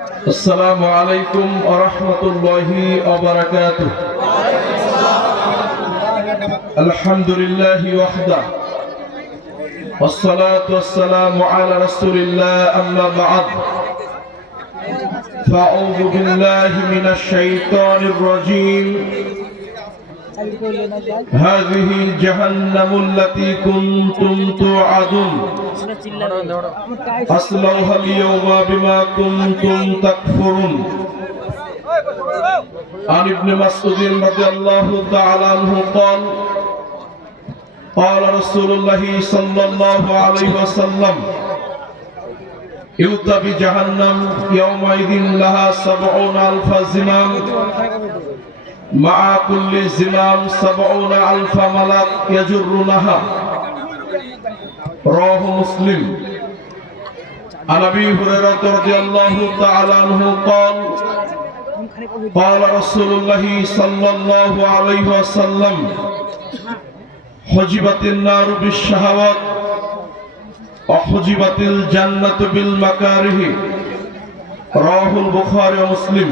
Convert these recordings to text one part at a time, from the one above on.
السلام عليكم ورحمة الله وبركاته. الحمد لله وحده والصلاة والسلام على رسول الله أما بعد فأعوذ بالله من الشيطان الرجيم. هذه جهنم التي كنتم توعدون اصلوها اليوم بما كنتم تكفرون. عن ابن مسعود رضي الله تعالى عنه قال قال رسول الله صلى الله عليه وسلم يؤتى بجهنم يومئذ لها 70,000 زمام مع كل زمام 70,000 ملك يجرونها. رواه مسلم. عن ابي هريره رضي الله تعالى عنه قال قال رسول الله صلى الله عليه وسلم حجبت النار بالشهوات وحجبت الجنة بالمكاره. رواه البخاري ومسلم.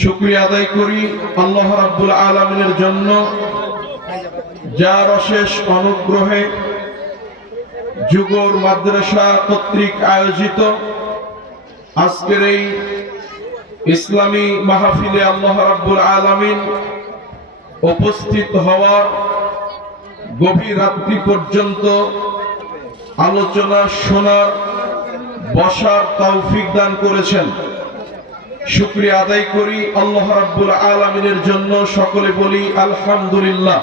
শুকরিয়া আদায় করি আল্লাহ রাব্বুল আলামিনের জন্য, যার অশেষ অনুগ্রহে যুগর মাদ্রাসা কর্তৃক আয়োজিত আজকের এই ইসলামী মাহফিলে আল্লাহ রাব্বুল আলামিন উপস্থিত হওয়ার গভীর রাত্রি পর্যন্ত আলোচনা শোনার বসার তৌফিক দান করেছেন। শুকরিয়া আদায় করি আল্লাহ রাব্বুল আলামিনের জন্য। সকলে বলি আলহামদুলিল্লাহ।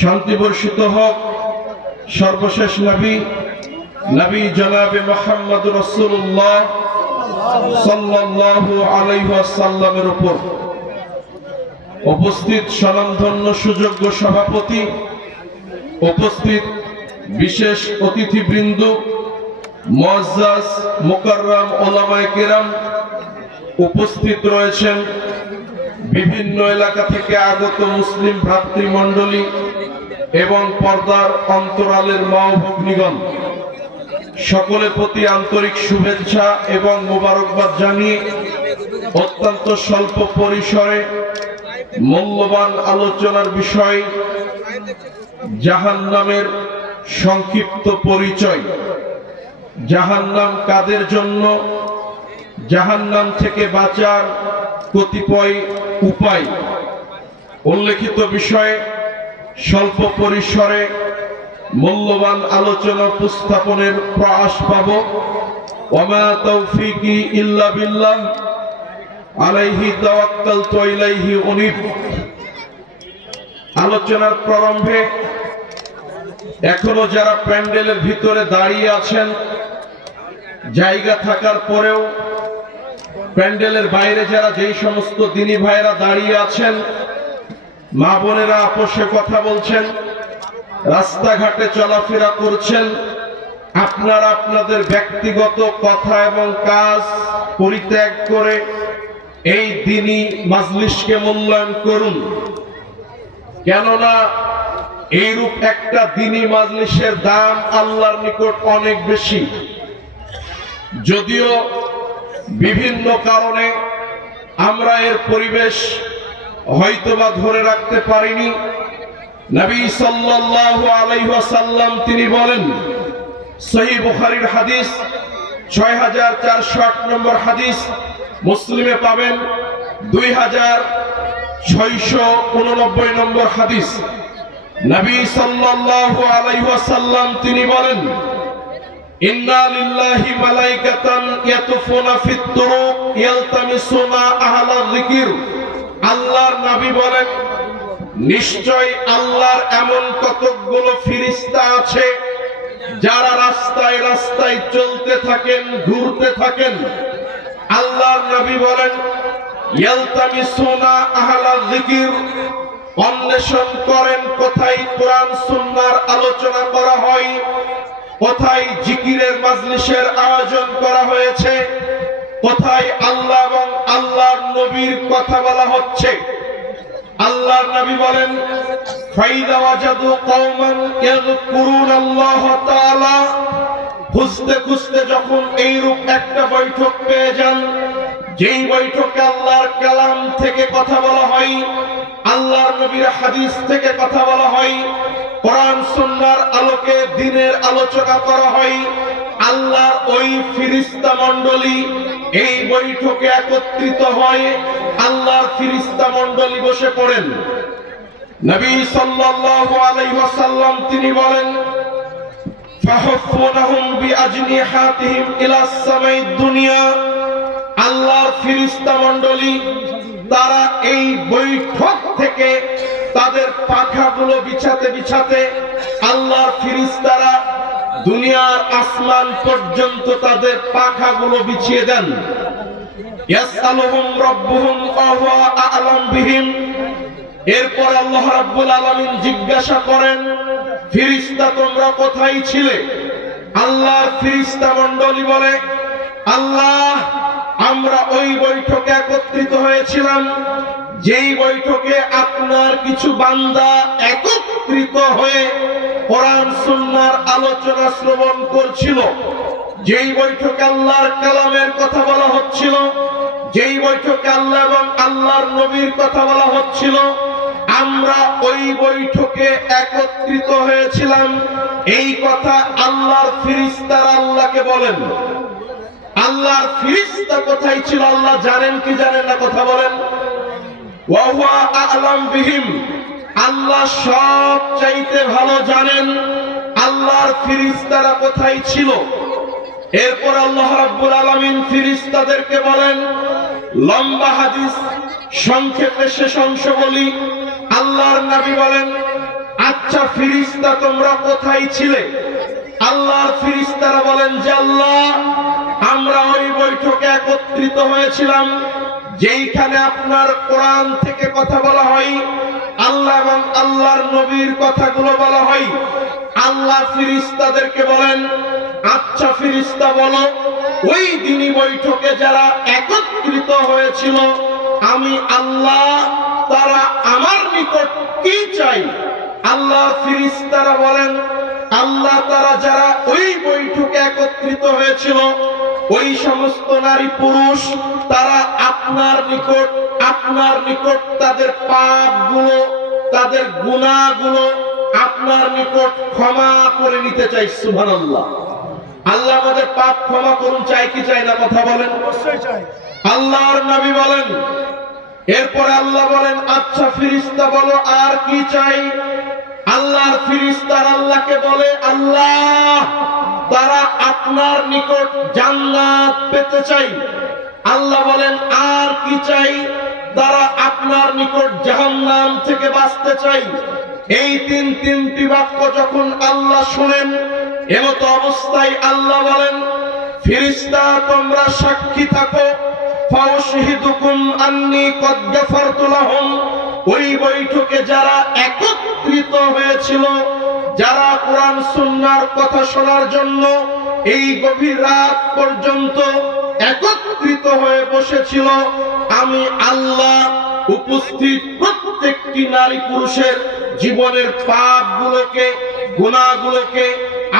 শান্তি বর্ষিত হোক সর্বশেষ নবী জনাবে মুহাম্মদ রাসূলুল্লাহ সাল্লাল্লাহু আলাইহি ওয়াসাল্লামের উপর। উপস্থিত স্বনামধন্য সুযোগ্য সভাপতি, উপস্থিত বিশেষ অতিথিবৃন্দ, মুআজ্জাজ মুকাররম উলামায়ে কেরাম, উপস্থিত রয়েছেন বিভিন্ন এলাকা থেকে আগত মুসলিম ভ্রাতৃমণ্ডলী এবং পর্দার অন্তরালের মা ও ভগ্নীগণ, সকলের প্রতি আন্তরিক শুভেচ্ছা এবং মোবারকবাদ জানিয়ে অত্যন্ত স্বল্প পরিসরে মূল্যবান আলোচনার বিষয় জাহান্নামের সংক্ষিপ্ত পরিচয়, জাহান্নাম কাদের জন্য, জাহান্নাম থেকে বাঁচার কতিপয় উপায় উল্লেখিত বিষয়ে স্বল্প পরিসরে মূল্যবান আলোচনা উপস্থাপনের প্রয়াস পাব। ওয়া তৌফিকি ইল্লা বিল্লাহ আলাইহি তাওয়াক্কালতু ওয়া ইলাইহি উনীব। আলোচনার প্রারম্ভে এখনো যারা প্যান্ডেলের ভিতরে দাঁড়িয়ে আছেন, জায়গা থাকার পরেও প্যান্ডেলের বাইরে যারা যেই সমস্ত দিনী ভাইরা দাঁড়িয়ে আছেন, মা বোনেরা আপোষে কথা বলছেন, রাস্তাঘাটে চলাফেরা করছেন, আপনারা আপনাদের ব্যক্তিগত কথা এবং কাজ পরিত্যাগ করে এই দিনী মাজলিসকে মূল্যায়ন করুন। কেননা এইরূপ একটা দিনী মাজলিসের দাম আল্লাহর নিকট অনেক বেশি। যদিও বিভিন্ন কারণে আমরা এর পরিবেশ হয়তোবা ধরে রাখতে পারিনি। নবী সাল্লাল্লাহু আলাইহি ওয়াসাল্লাম তিনি বলেন, সহিহ বুখারীর হাদিস 6408 নম্বর হাদিস, মুসলিমে পাবেন 2689 নম্বর হাদিস। নবী সাল্লাল্লাহু আলাইহি ওয়াসাল্লাম তিনি বলেন, ইন্না লিল্লাহি মালাইকাতান ইয়াতুফুনা ফিত তুরুক ইয়ালতামিসুনা আহলাল যিকির। আল্লাহর নবী বলেন, নিশ্চয় আল্লাহর এমন কতকগুলো ফেরেশতা আছে যারা রাস্তায় রাস্তায় চলতে থাকেন, ঘুরতে থাকেন। আল্লাহর নবী বলেন, ইয়ালতামিসুনা আহলাল যিকির, অন্বেষণ করেন কোথায় কোরআন সুন্নাহর আলোচনা করা হয়, কোথায় জিকিরের মাজলিসের আয়োজন করা হয়েছে, কোথায় আল্লাহ এবং আল্লাহর নবীর কথা বলা হচ্ছে। আল্লাহর নবী বলেন, ফাইদা ওয়াজাদু কওমান ইয়াযকুরুনাল্লাহ তাআলা খুঁজতে খুঁজতে যখন এইরূপ একটা বৈঠক পেয়ে যান, যেই বৈঠকে আল্লাহর কালাম থেকে কথা বলা হয়, আল্লাহর নবীর হাদিস থেকে কথা বলা হয়, কোরআন সুন্নাহর আলোকে দ্বীনের আলোচনা করা হয়, আল্লাহর ওই ফেরেশতা মণ্ডলী এই বৈঠকে একত্রিত হয়। আল্লাহর ফেরেশতা মণ্ডলী বসে পড়েন। নবী সাল্লাল্লাহু আলাইহি ওয়াসাল্লাম তিনি বলেন, ফাহফুনাহুম বিআজনিহাতিহিম ইলা সামাইদ দুনিয়া। আল্লাহর ফেরেশতা মণ্ডলী তারা এই বৈঠক থেকে তাদের পাখাগুলো বিছাতে বিছাতে আল্লাহর ফেরেশতারা দুনিয়ার আসমান পর্যন্ত তাদের পাখাগুলো বিছিয়ে দেন। ইয়াসআলুহুম রাব্বুহুম ওয়া হুয়া আ'লাম বিহিম। এরপর আল্লাহ রাব্বুল আলামিন জিজ্ঞাসা করেন, ফেরেশতা তোমরা কোথায় ছিলে? আল্লাহর ফেরেশতা মণ্ডলী বলে, আল্লাহ আমরা ওই বৈঠকে একত্রিত হয়েছিলাম যেই বৈঠকে আপনার কিছু বান্দা একত্রিত হয়ে কোরআন সুন্নাহর আলোচনা শ্রবণ করছিল, যেই বৈঠকে আল্লাহর কালামের কথা বলা হচ্ছিল, যেই বৈঠকে আল্লাহ এবং আল্লাহর নবীর কথা বলা হচ্ছিল, আমরা ওই বৈঠকে একত্রিত হয়েছিলাম। এই কথা আল্লাহর ফেরেশতারা আল্লাহকে বলেন। আল্লাহর ফেরেশতা কোথায় ছিল আল্লাহ জানেন কি জানেন না? কথা বলেন। ওয়া হুয়া আ'লাম বিহিম। আল্লাহ সব চাইতে ভালো জানেন আল্লাহর ফেরেশতারা কোথায় ছিল। এরপর আল্লাহ রাব্বুল আলামিন ফেরেশতাদেরকে বলেন, লম্বা হাদিস সংক্ষেপে শেষ অংশ বলি। আল্লাহর নবী বলেন, আচ্ছা ফেরেশতা তোমরা কোথায় ছিলে? আল্লাহর ফেরেশতারা বলেন যে আল্লাহ আমরা ওই বৈঠকে একত্রিত হয়েছিলাম যেইখানে আপনার কোরআন থেকে কথা বলা হয়, আল্লাহ এবং আল্লাহর নবীর কথাগুলো বলা হয়। আল্লাহ ফেরেশতাদেরকে বলেন, আচ্ছা ফেরেশতা বলো ওই দিনই বৈঠকে যারা একত্রিত হয়েছিল আমি আল্লাহ তারা আমার নিকট কি চাই? আল্লাহ ফেরেশতারা বলেন, আল্লাহ তারা যারা ওই বৈঠকে একত্রিত হয়েছিল ওই সমস্ত নারী পুরুষ তারা আপনার নিকট তাদের পাপগুলো তাদের গুনাহগুলো আপনার নিকট ক্ষমা করে নিতে চাই। সুবহানাল্লাহ। আল্লাহ আমাদের পাপ ক্ষমা করুন, চাই কি চাই না? কথা বলেন। অবশ্যই চাই। আল্লাহর নবী বলেন, এরপরে আল্লাহ বলেন, আচ্ছা ফেরেশতা বলো আর কি চাই? আল্লাহর ফেরেশতারা আল্লাহকে বলে, আল্লাহ তারা আপনার নিকট জান্নাত পেতে চাই। আল্লাহ বলেন, আর কি চাই? তারা আপনার নিকট জাহান্নাম থেকে বাঁচতে চাই। এই তিনটি বাক্য যখন আল্লাহ শুনেন, এমতো অবস্থায় আল্লাহ বলেন, ফেরেশতা তোমরা সাক্ষী থাকো, ফাউশহিদুকুম আন্নী কদ গাফারতু লাহুম। ওই বৈঠকে যারা একত্রিত হয়েছিল, যারা কোরআন সুন্নাহর কথা শোনার জন্য এই গভীর রাত পর্যন্ত একত্রিত হয়ে বসেছিল, আমি আল্লাহ উপস্থিত প্রত্যেকটি নারী পুরুষের জীবনের পাপগুলোকে গুনাহগুলোকে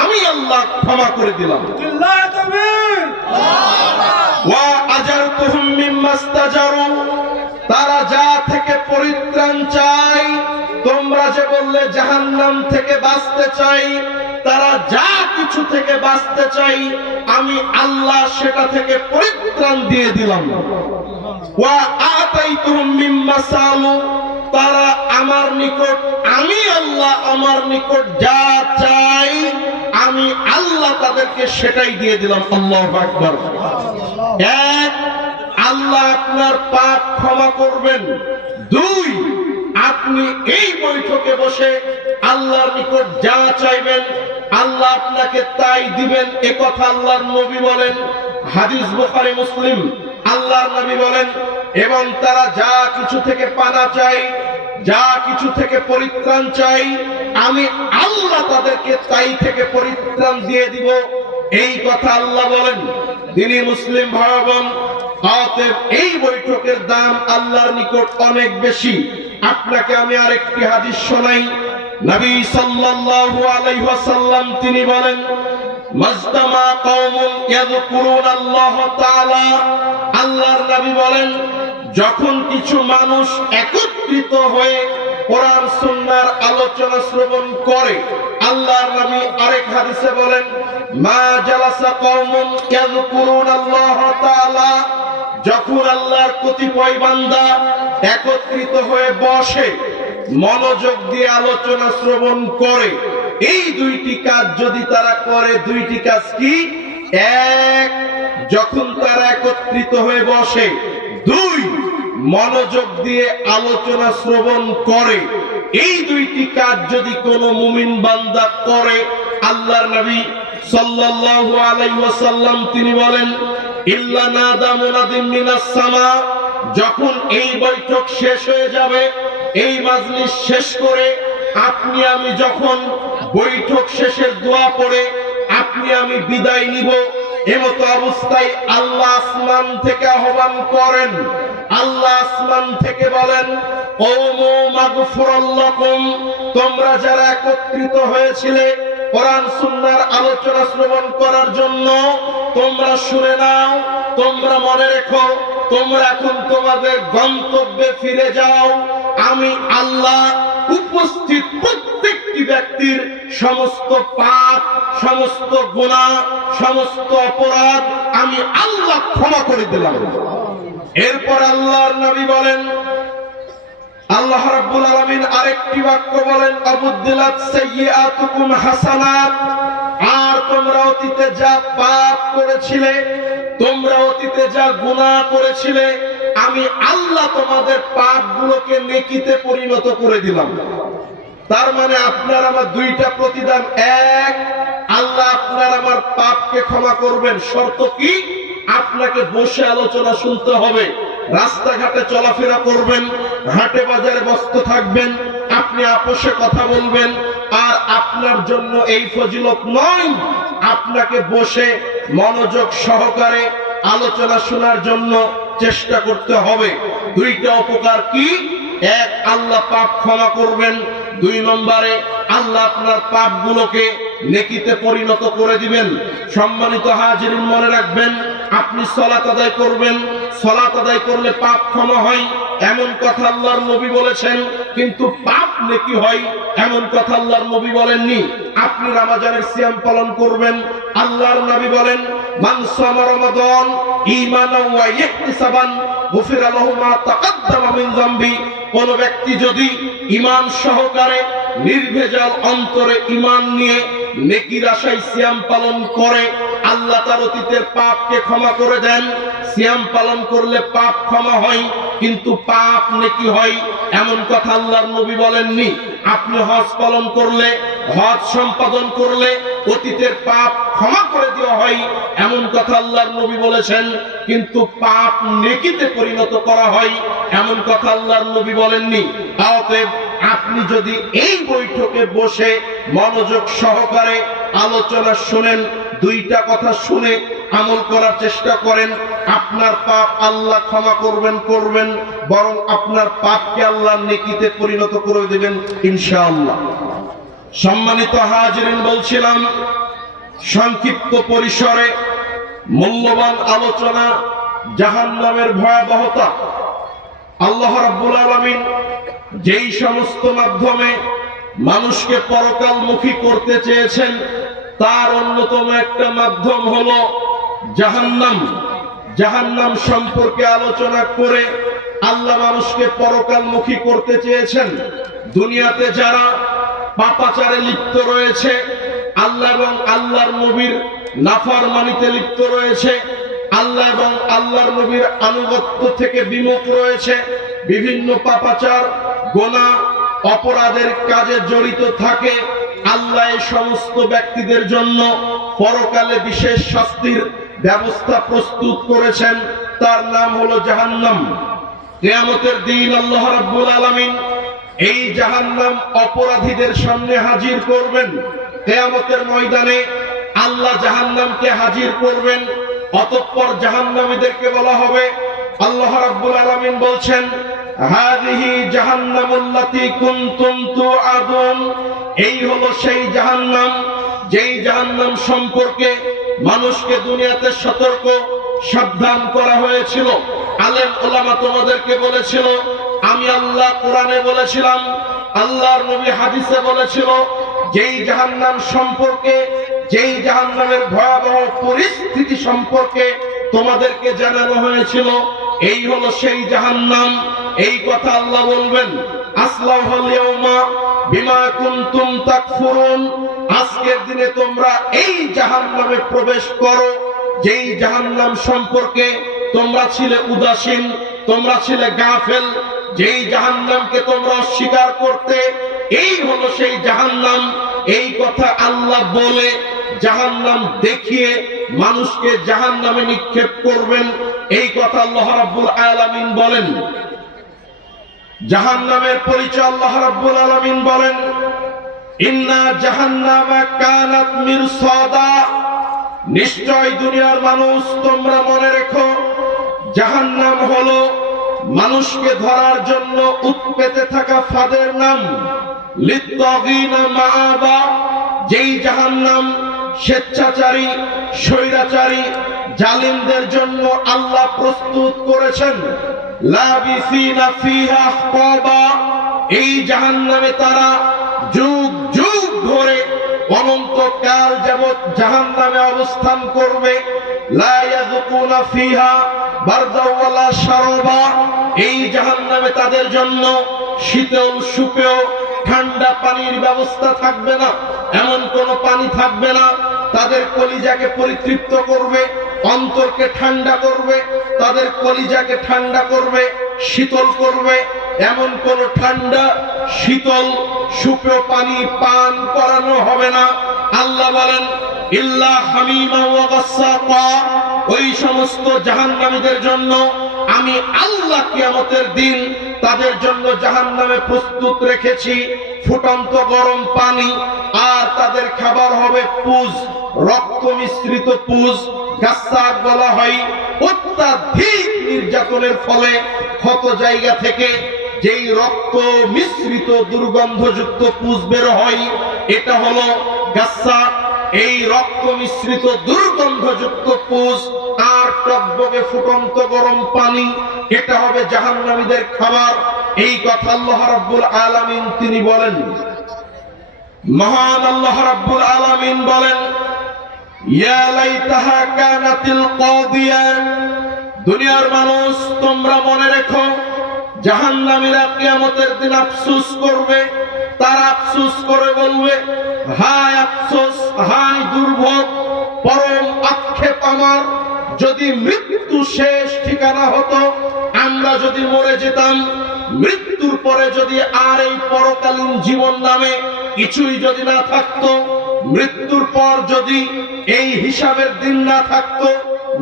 আমি আল্লাহ ক্ষমা করে দিলাম। ওয়া আজারতুহুম মিম্মাস্তাজারু। তারা যা থেকে পরিত্রাণ চাই, তোমরা যে বললে জাহান্নাম থেকে বাঁচতে চাই, তারা যা কিছু থেকে বাঁচতে চাই আমি আল্লাহ সেটা থেকে পরিত্রাণ দিয়ে দিলাম। ওয়া আতাইতুহুম মিম্মা সালু। তারা আমার নিকট আমি আল্লাহ আমার নিকট যা চাই আমি আল্লাহ তাদেরকে সেটাই দিয়ে দিলাম। আল্লাহু আকবার। এক, আল্লাহ আপনার পাপ ক্ষমা করবেন। দুই, আপনি এই বৈঠকে বসে আল্লাহর নিকট যা চাইবেন আল্লাহ আপনাকে তাই দিবেন। এ কথা আল্লাহর নবী বলেন, হাদিস বুখারী মুসলিম। আল্লাহর নবী বলেন, এবং তারা যা কিছু থেকে পানা চাই, যা কিছু থেকে পরিত্রাণ চাই আমি আল্লাহ তাদেরকে তাই থেকে পরিত্রাণ দিয়ে দিব। এই কথা আল্লাহ বলেন। তিনি মুসলিম ভাই বোন, অতএব এই বৈঠকের দাম আল্লাহর নিকট অনেক বেশি। আপনাকে আমি আরেকটি হাদিস শোনাই। নবী সাল্লাল্লাহু আলাইহি ওয়াসাল্লাম তিনি বলেন, মাজতামা কওমুন ইয়াযকুরুনাল্লাহ তাআলা, আল্লাহর নবী বলেন যখন কিছু মানুষ একত্রিত হয়ে কোরআন সুন্নাহর আলোচনা শ্রবণ করে, আল্লাহর নবী আরেক হাদিসে বলেন মা জালাসা কওমুন ইয়াযকুরুনাল্লাহ তাআলা, যখন আল্লাহর কতিপয় বান্দা একত্রিত হয়ে বসে মনোযোগ দিয়ে আলোচনা শ্রবণ করে, এই দুইটি কাজ যদি তারা করে, দুইটি কাজ কি? এক, যখন তারা একত্রিত হয়ে বসে, দুই, মনোযোগ দিয়ে আলোচনা শ্রবণ করে, এই দুইটি কাজ যদি কোনো মুমিন বান্দা করে, আল্লাহর নবী সাল্লাল্লাহু আলাইহি ওয়াসাল্লাম তিনি বলেন ইল্লা নাদা মুনাদিম মিনাস সামা, যখন এই বৈঠক শেষ হয়ে যাবে, এই মাজলিস শেষ করে আপনি আমি যখন বৈঠক শেষের দোয়া পড়ে আপনি আমি বিদায় নিব, এমতো অবস্থায় আল্লাহ আসমান থেকে আহ্বান করেন, আল্লাহ আসমান থেকে বলেন কওমু মাগফুরাল্লাকুম, তোমরা যারা একত্রিত হয়েছিলে কোরআন সুন্নাহর আলোচনা শ্রবণ করার জন্য, তোমরা শুনে নাও, তোমরা মনে রেখো, তোমরা এখন তোমাদের গন্তব্যে ফিরে যাও। আমি আল্লাহ উপস্থিত প্রত্যেকটি ব্যক্তির সমস্ত পাপ, সমস্ত গুনাহ, সমস্ত অপরাধ আমি আল্লাহ ক্ষমা করে দিলাম। এরপর আল্লাহর নবী বলেন, আল্লাহ রাব্বুল আলামিন আরেকটি বাক্য বলেন আবুদ্দিলাত সাইয়্যাতুকুম হাসানাত, আর তোমরা অতীতে যা পাপ করেছিলে, তোমরা অতীতে যা গুনাহ করেছিলে, আমি আল্লাহ তোমাদের পাপগুলোকে নেকিতে পরিণত করে দিলাম। তার মানে আপনার আমার দুইটা প্রতিদান, এক, আল্লাহ আপনার আমার পাপকে ক্ষমা করবেন, শর্ত কি? আপনাকে বসে আলোচনা শুনতে হবে, রাস্তাঘাটে চলাফেরা করবেন, হাটে বাজারে ব্যস্ত থাকবেন, আপনি আপোষে কথা বলবেন, আর আপনার জন্য এই ফজিলত নয়, আপনাকে বসে মনোযোগ সহকারে আলোচনা শোনার জন্য চেষ্টা করতে হবে। দুইটা উপকার কি? এক, আল্লাহ পাপ ক্ষমা করবেন, দুই নম্বরে আল্লাহ আপনার পাপগুলোকে নেকিতে পরিণত করে দিবেন। সম্মানিত হাজিরিন, মনে রাখবেন, আপনি সালাত আদায় করবেন, সালাত আদায় করলে পাপ ক্ষমা হয় এমন কথা আল্লাহর নবী বলেছেন, কিন্তু পাপ নেকি হয় এমন কথা আল্লাহর নবী বলেননি। আপনি রমজানের সিয়াম পালন করবেন, আল্লাহর নবী বলেন মান সামা রমাদান ঈমানান ওয়া ইহতিসাবান গুফিরা লাহু মা তাকাদ্দামা মিন যামবি, কোন ব্যক্তি যদি ঈমান সহকারে নির্ভেজাল অন্তরে ঈমান নিয়ে নেকির আশায় সিয়াম পালন করে, আল্লাহ তার অতীতের পাপকে ক্ষমা করে দেন। সিয়াম পালন করলে পাপ ক্ষমা হয়, কিন্তু পাপ নেকি হয় এমন কথা আল্লাহর নবী বলেননি। আপনি হজ পালন করলে, হজ সম্পাদন করলে অতীতের পাপ ক্ষমা করে দেওয়া হয় এমন কথা আল্লাহর নবী বলেছেন, কিন্তু পাপ নেকিতে পরিণত করা হয় এমন কথা আল্লাহর নবী বলেননি। অতএব আপনি যদি এই বৈঠকে বসে মনোযোগ সহকারে আলোচনা শুনেন, দুইটা কথা শুনে আমল করার চেষ্টা করেন, আপনার পাপ আল্লাহ ক্ষমা করবেন, বরং আপনার পাপকে আল্লাহ নেকিতে পরিণত করে দেবেন ইনশাআল্লাহ। সম্মানিত হাজিরিন, বলছিলাম সংক্ষিপ্ত পরিসরে মূল্যবান আলোচনা জাহান্নামের ভয়াবহতা। আল্লাহ রাব্বুল আলামিন যেই সমস্ত মাধ্যমে মানুষকে পরকালমুখী করতে চেয়েছেন, তার অন্যতম একটা মাধ্যম হলো জাহান্নাম। জাহান্নাম সম্পর্কে আলোচনা করে আল্লাহ মানুষকে পরকালমুখী করতে চেয়েছেন। দুনিয়াতে যারা পাপাচারে লিপ্ত রয়েছে, আল্লাহ এবং আল্লাহর নবীর নাফরমানিতে লিপ্ত রয়েছে, আল্লাহ এবং আল্লাহর নবীর আনুগত্য থেকে বিমুখ রয়েছে, বিভিন্ন পাপাচার, গুনাহ, অপরাধের কাজে জড়িত থাকে, আল্লাহ এই সমস্ত ব্যক্তিদের জন্য পরকালে বিশেষ শাস্তির ব্যবস্থা প্রস্তুত করেছেন, তার নাম হলো জাহান্নাম। কিয়ামতের দিন আল্লাহ রাব্বুল আলামিন এই জাহান্নাম অপরাধীদের সামনে হাজির করবেন। কিয়ামতের ময়দানে আল্লাহ জাহান্নামকে হাজির করবেন, অতঃপর জাহান্নামীদেরকে বলা হবে, আল্লাহ রাব্বুল আলামিন বলছেন হাযিহি জাহান্নামুল্লাতী কুনতুম তুআদুন, এই হলো সেই জাহান্নাম যেই জাহান্নাম সম্পর্কে মানুষকে দুনিয়াতে সতর্ক সাবধান করা হয়েছিল। আলেম ওলামা তোমাদেরকে বলেছিল, আমি আল্লাহ কোরআনে বলেছিলাম, আল্লাহর নবী হাদিসে বলেছিল, যেই জাহান্নাম সম্পর্কে, যেই জাহান্নামের ভয়াবহ পরিস্থিতি সম্পর্কে তোমাদেরকে জানানো হয়েছিল, এই হলো সেই জাহান্নাম। এই কথা আল্লাহ বলবেন, আসলাহুল ইয়াউমা বিমা কুনতুম তাকফুরুন, আজকের দিনে তোমরা এই জাহান্নামে প্রবেশ করো যেই জাহান্নাম সম্পর্কে তোমরা ছিলে উদাসীন, তোমরা ছিলে গাফেল, যেই জাহান্নামকে তোমরা অস্বীকার করতে, এই হলো সেই জাহান্নাম। এই কথা আল্লাহ বলে জাহান্নাম দেখিয়ে মানুষকে জাহান্নামে নিক্ষেপ করবেন। এই কথা আল্লাহ রাব্বুল আলামিন বলেন। জাহান্নামের পরিচয় আল্লাহ রাব্বুল আলামিন বলেন, ইন্না জাহান্নামা কানাত মিরসাদা, নিশ্চয় দুনিয়ার মানুষ তোমরা মনে রেখো, জাহান্নাম হলো মানুষকে ধরার জন্য উৎপেতে থাকা ফাঁদের নাম। লিত্তাগিনা মাআবা, যেই জাহান্নাম স্বেচ্ছাচারী, স্বৈরাচারী, জালিমদের জন্য আল্লাহ প্রস্তুত করেছেন। লাবিসিনা ফিহা আহকাবা, এই জাহান্নামে তারা যুগ যুগ ধরে অনন্তকাল যাবৎ জাহান্নামে অবস্থান করবে। লা ইয়াযুকুনা ফিহা বারদা ওয়ালা শারাবা, এই জাহান্নামে তাদের জন্য শীতল সুপেয় ঠান্ডা পানির ব্যবস্থা থাকবে না, এমন কোন পানি থাকবে না। তাদের কলিজাকে পরিতৃপ্ত করবে, অন্তরকে ঠান্ডা করবে, তাদের কলিজাকে ঠান্ডা করবে, শীতল করবে, এমন কোন ঠান্ডা শীতল সুপেয় পানি পান করানো হবে না। আল্লাহ বলেন, ইল্লা হামিমা ওয়া গাসসাকা, ওই সমস্ত জাহান্নামীদের জন্য আমি আল্লাহ কিয়ামতের দিন তাদের জন্য জাহান্নামে প্রস্তুত রেখেছি ফুটন্ত গরম পানি, আর তাদের খাবার হবে পুজ, রক্ত মিশ্রিত পুজ। গাসসাক বলা হয় অত্যাধিক নির্যাতনের ফলে ক্ষত জায়গা থেকে যেই রক্ত মিশ্রিত দুর্গন্ধযুক্ত পুজ বের হয়, এটা হলো গাসসাক। এই রক্ত মিশ্রিত দুর্গন্ধযুক্ত পুজ আর টকবকে ফুটন্ত গরম পানি, এটা হবে জাহান্নামীদের খাবার। এই কথা আল্লাহ রাব্বুল আলামিন তিনি বলেন। মহান আল্লাহ রাব্বুল আলামিন বলেন, ইয়া লাইতাহা কানাতিল কাদিয়া, দুনিয়ার মানুষ তোমরা মনে রেখো, জাহান্নামীরা কিয়ামতের দিন আফসোস করবে। তারা আফসোস করে বলবে, হায় আফসোস, হায় দুর্ভোগ, পরম আক্ষেপ আমার, যদি মৃত্যু শেষ ঠিকানা হতো, আমরা যদি মরে যেতাম, মৃত্যুর পরে যদি আর এই পরকালীন জীবন নামে কিছুই যদি না থাকতো, মৃত্যুর পর যদি এই হিসাবের দিন না থাকতো,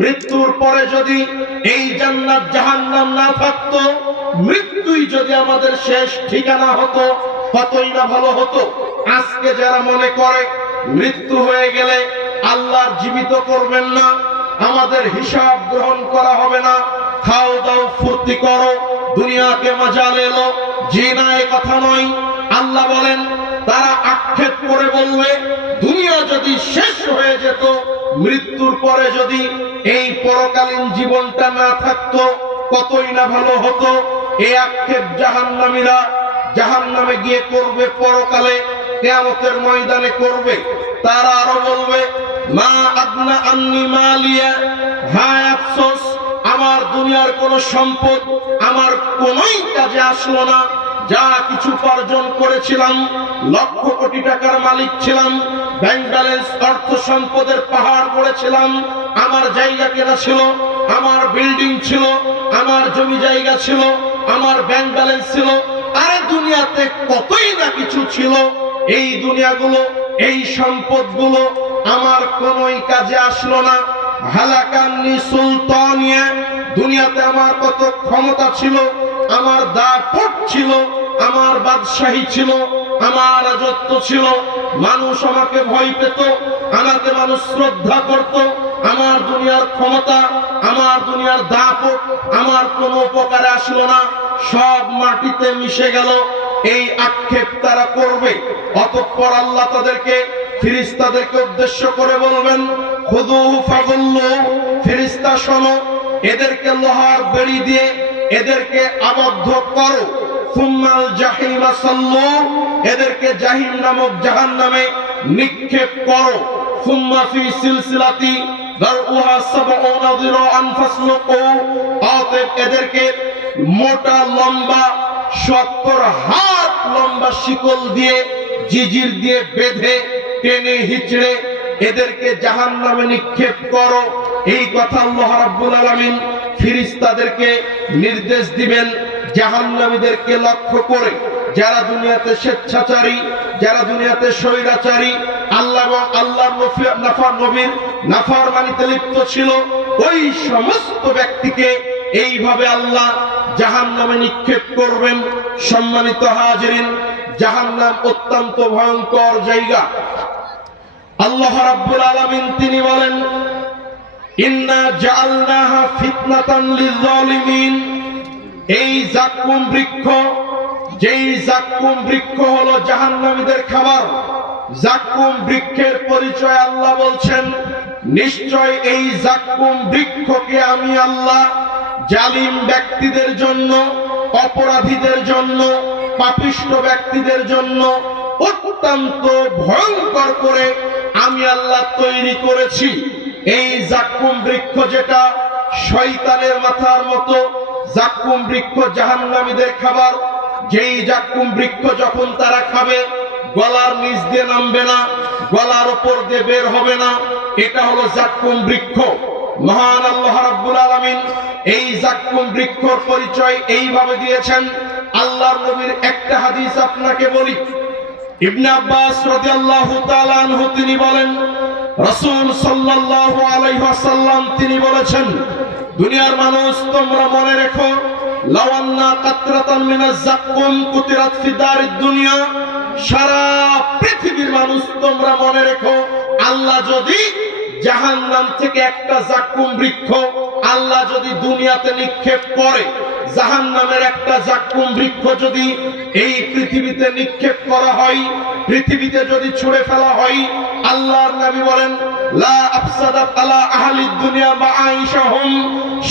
মৃত্যুর পরে যদি এই জান্নাত জাহান্নাম না থাকতো, মৃত্যুই যদি আমাদের শেষ ঠিকানা হতো, কতই না ভালো হতো। আজকে যারা মনে করে মৃত্যু হয়ে গেলে আল্লাহ জীবিত করবেন না, আমাদের হিসাব গ্রহণ করা হবে না, খাও দাও ফুর্তি করো, দুনিয়াকে মজা এলো, জি না, এ কথা নয়। আল্লাহ বলেন, তারা আক্ষেপ করে বলবে, দুনিয়া যদি শেষ হয়ে যেত, মৃত্যুর পরে যদি এই পরকালীন জীবনটা না থাকতো, কতই না ভালো হতো। এই আক্ষেপ জাহান্নামীরা জাহান্নামে গিয়ে করবে, পরকালে কিয়ামতের ময়দানে করবে। তারা আরো বলবে, মা আদনা আন্নি মালিয়া, হায় আফসোস, আমার দুনিয়ার কোন সম্পদ আমার কোনই কাজে আসলো না। যা কিছু উপার্জন করেছিলাম, লক্ষ কোটি টাকার মালিক ছিলাম, ব্যাংক ব্যালেন্স অর্থ সম্পদের পাহাড় গড়েছিলাম, আমার জায়গা কেনা ছিল, আমার বিল্ডিং ছিল, আমার জমি জায়গা ছিল, আমার ব্যাংক ব্যালেন্স ছিল, আরে দুনিয়াতে কতই না কিছু ছিল। এই দুনিয়াগুলো, এই সম্পদগুলো আমার কোনই কাজে আসলো না। হালাকান্নি সুলতানিয়া, দুনিয়াতে আমার কত ক্ষমতা ছিল, আমার দাপট ছিল, আমার বাদশাহী ছিল, আমার রাজত্ব ছিল, মানুষ আমাকে ভয় পেত, আমাকে মানুষ শ্রদ্ধা করত। আমার দুনিয়ার ক্ষমতা, আমার দুনিয়ার দাপট আমার কোনো উপকারে আসলো না, সব মাটিতে মিশে গেল। এই আক্ষেপ তারা করবে। অতঃপর আল্লাহ তাদেরকে ফেরেশতাদেরকে উদ্দেশ্য করে বলবেন, খুযুহু ফাগুল্লু, ফেরেশতা শোনো, এদেরকে লোহার বেড়ি দিয়ে এদেরকে আবদ্ধ করো। সুম্মাল জাহিমা সাল্লু, এদেরকে জাহিম নামক জাহান্নামে নিক্ষেপ করো। সুম্মা ফি সিলসিলাতি দারউহা সাবউনা যিরাআন ফাসলুকু, অতএব এদেরকে মোটা লম্বা 70 হাত লম্বা শিকল দিয়ে জিজির দিয়ে বেঁধে টেনে হিচড়ে এদেরকে জাহান্নামে নিক্ষেপ করো। এই কথা আল্লাহ রাব্বুল আলামিন ফেরেশতাদেরকে নির্দেশ দিবেন জাহান্নামীদেরকে লক্ষ্য করে। যারা দুনিয়াতে স্বেচ্ছাচারী, যারা দুনিয়াতে স্বৈরাচারী, আল্লাহ এবং আল্লাহর নবীর নাফরমানিতে লিপ্ত ছিল, ওই সমস্ত ব্যক্তিকে এইভাবে আল্লাহ জাহান্নামে নিক্ষেপ করবেন। সম্মানিত হাজিরিন, জাহান্নাম অত্যন্ত ভয়ঙ্কর জায়গা। আল্লাহ রাব্বুল আলামিন তিনি বলেন, ইন্না জাআলনাহা ফিতনাতান লিয-যালিমিন, এই যাক্কুম বৃক্ষ, যেই যাক্কুম বৃক্ষ হলো জাহান্নামীদের খাবার। যাক্কুম বৃক্ষের পরিচয় আল্লাহ বলছেন, নিশ্চয় এই যাক্কুম বৃক্ষকে আমি আল্লাহ জালিম ব্যক্তিদের জন্য, অপরাধীদের জন্য, পাপিষ্ঠ ব্যক্তিদের জন্য অত্যন্ত ভয়ঙ্কর করে আমি আল্লাহ তৈরি করেছি। এই যাক্কুম বৃক্ষ যেটা শয়তানের মাথার মতো, যাক্কুম বৃক্ষ জাহান্নামীদের খাবার। যেই যাক্কুম বৃক্ষ যখন তারা খাবে গলার নিচ দিয়ে নামবে না, গলার উপর দিয়ে বের হবে না, এটা হলো যাক্কুম বৃক্ষ। মহান আল্লাহ রাব্বুল আলামিন এই যাক্কুম বৃক্ষর পরিচয় এইভাবে দিয়েছেন। আল্লাহর নবীর একটা হাদিস আপনাকে বলি। ইবনে আব্বাস রাদিয়াল্লাহু তাআলা আনহু তিনি বলেন, রাসূল সাল্লাল্লাহু আলাইহি ওয়াসাল্লাম তিনি বলেছেন, দুনিয়ার মানুষ তোমরা মনে রেখো, লাওয়ান্না কাতরাতান মিনাজ যাক্কুম কুতিরাত ফি দারিদ দুনিয়া, সারা পৃথিবীর মানুষ তোমরা মনে রেখো, আল্লাহ যদি জাহান্নাম থেকে একটা যাক্কুম বৃক্ষ আল্লাহ যদি দুনিয়াতে নিক্ষেপ করে, জাহান্নামের একটা যাক্কুম বৃক্ষ যদি এই পৃথিবীতে নিক্ষেপ করা হয়, পৃথিবীতে যদি ছুঁড়ে ফেলা হয়, আল্লাহর নবী বলেন, লা আফসাদাত আলা আহলিদ দুনিয়া মাআইশাহুম,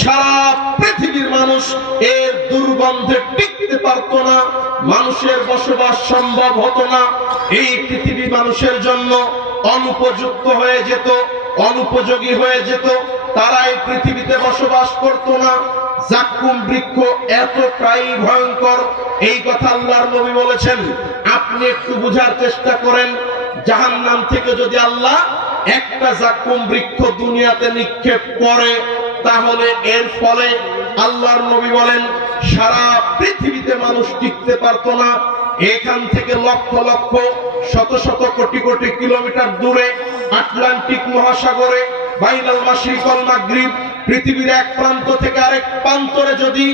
সারা পৃথিবীর মানুষ এর দুর্গন্ধে টিকতে পারত না, মানুষের বসবাস সম্ভব হতো না। এই পৃথিবী মানুষের জন্য অনুপযুক্ত হয়ে যেত, অনুপযোগী হয়ে যেত, তারা এই পৃথিবীতে বসবাস করত না। যাক্কুম বৃক্ষ এতটাই ভয়ঙ্কর, এই কথা আল্লাহর নবী বলেছেন। আপনি একটু বুঝার চেষ্টা করেন, জাহান্নাম থেকে যদি আল্লাহ একটা যাক্কুম বৃক্ষ দুনিয়াতে নিক্ষেপ করে, তাহলে এর ফলে আল্লাহর নবী বলেন সারা পৃথিবীতে মানুষ টিকতে পারত না। এখান থেকে লক্ষ লক্ষ শত শত কোটি কোটি কিলোমিটার দূরে আটলান্টিক মহাসাগরে বাইনাল মাশরিক ওয়াল মাগরিব, পৃথিবীর এক প্রান্ত থেকে আরেক প্রান্তরে যদি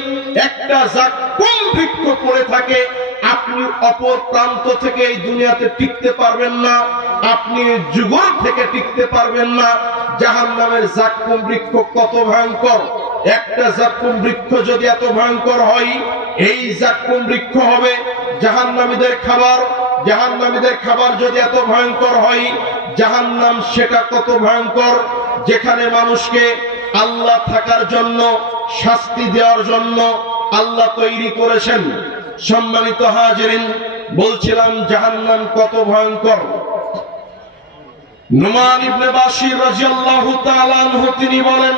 একটা যাক্কুম বৃক্ষ পড়ে থাকে, আপনি অপর প্রান্ত থেকে এই দুনিয়াতে টিকতে পারবেন না, আপনি যুগল থেকে টিকতে পারবেন না। জাহান্নামের যাক্কুম বৃক্ষ কত ভয়ঙ্কর! একটা যাক্কুম বৃক্ষ যদি এত ভয়ঙ্কর হয়, এই যাক্কুম বৃক্ষ হবে জাহান্নামীদের খাবার। জাহান্নামীদের খাবার যদি এত ভয়ঙ্কর হয়, জাহান্নাম সেটা কত ভয়ঙ্কর, যেখানে মানুষকে আল্লাহ থাকার জন্য, শাস্তি দেওয়ার জন্য আল্লাহ তৈরি করেছেন। সম্মানিত হাজিরিন, বলছিলাম জাহান্নাম কত ভয়ঙ্কর। নুমান ইবনে বাশির রাদিয়াল্লাহু তাআলা আনহু তিনি বলেন,